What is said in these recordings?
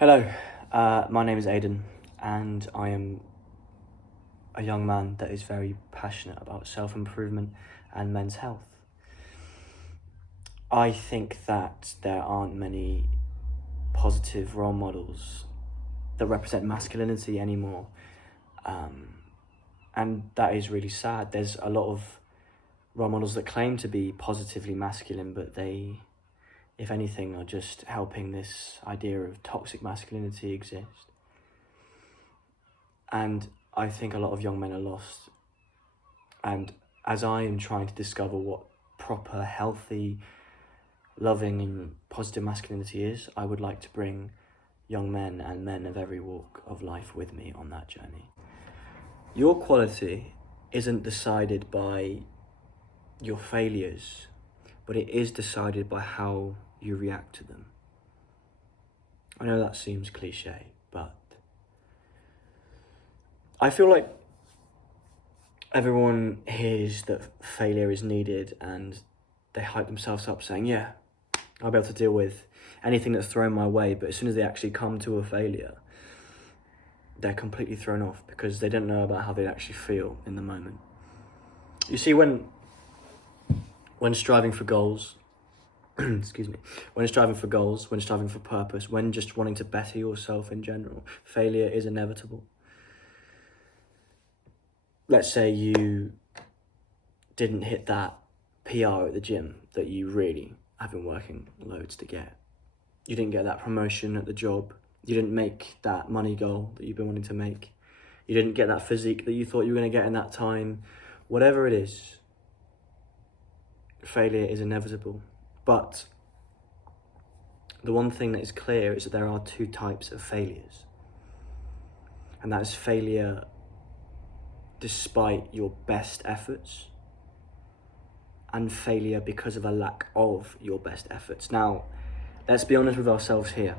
Hello, my name is Aidan, and I am a young man that is very passionate about self-improvement and men's health. I think that there aren't many positive role models that represent masculinity anymore, and that is really sad. There's a lot of role models that claim to be positively masculine, but they, if anything, are just helping this idea of toxic masculinity exist. And I think a lot of young men are lost. And as I am trying to discover what proper, healthy, loving and positive masculinity is, I would like to bring young men and men of every walk of life with me on that journey. Your quality isn't decided by your failures, but it is decided by how you react to them. I know that seems cliche, but I feel like everyone hears that failure is needed and they hype themselves up saying, yeah, I'll be able to deal with anything that's thrown my way. But as soon as they actually come to a failure, they're completely thrown off because they don't know about how they actually feel in the moment. You see, when striving for goals, when striving for goals, when striving for purpose, when just wanting to better yourself in general, failure is inevitable. Let's say you didn't hit that PR at the gym that you really have been working loads to get. You didn't get that promotion at the job. You didn't make that money goal that you've been wanting to make. You didn't get that physique that you thought you were going to get in that time. Whatever it is, failure is inevitable. But the one thing that is clear is that there are two types of failures. And that is failure despite your best efforts, and failure because of a lack of your best efforts. Now, let's be honest with ourselves here.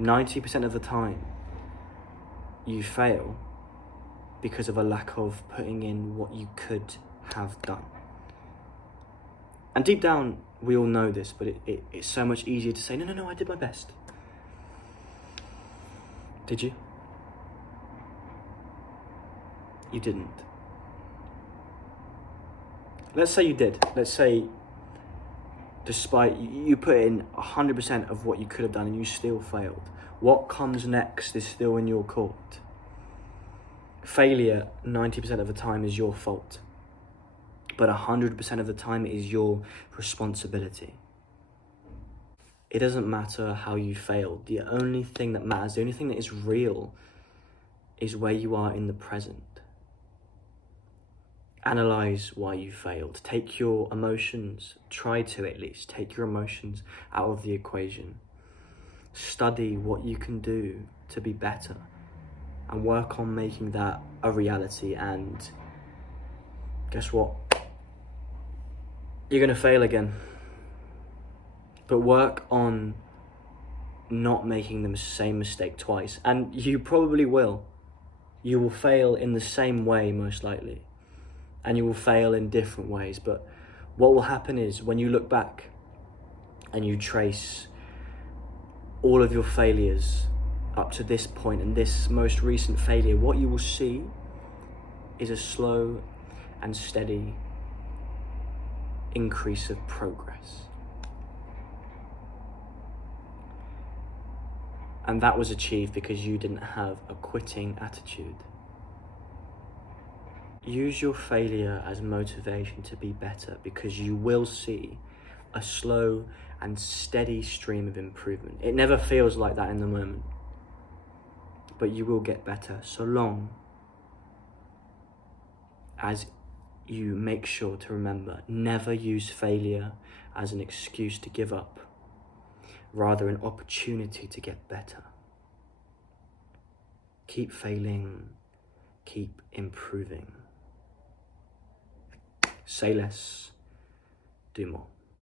90% of the time, you fail because of a lack of putting in what you could have done. And deep down, we all know this, but it's so much easier to say, no, I did my best. Did you? You didn't. Let's say you did. Let's say despite you put in 100% of what you could have done and you still failed. What comes next is still in your court. Failure 90% of the time is your fault, but 100% of the time it is your responsibility. It doesn't matter how you failed. The only thing that matters, the only thing that is real, is where you are in the present. Analyze why you failed. Take your emotions, try to at least, take your emotions out of the equation. Study what you can do to be better and work on making that a reality. And guess what? You're going to fail again. But work on not making the same mistake twice. And you probably will. You will fail in the same way, most likely. And you will fail in different ways. But what will happen is when you look back and you trace all of your failures up to this point and this most recent failure, what you will see is a slow and steady increase of progress. And that was achieved because you didn't have a quitting attitude. Use your failure as motivation to be better, because you will see a slow and steady stream of improvement. It never feels like that in the moment, but you will get better so long as you make sure to remember, never use failure as an excuse to give up, rather an opportunity to get better. Keep failing, keep improving. Say less, do more.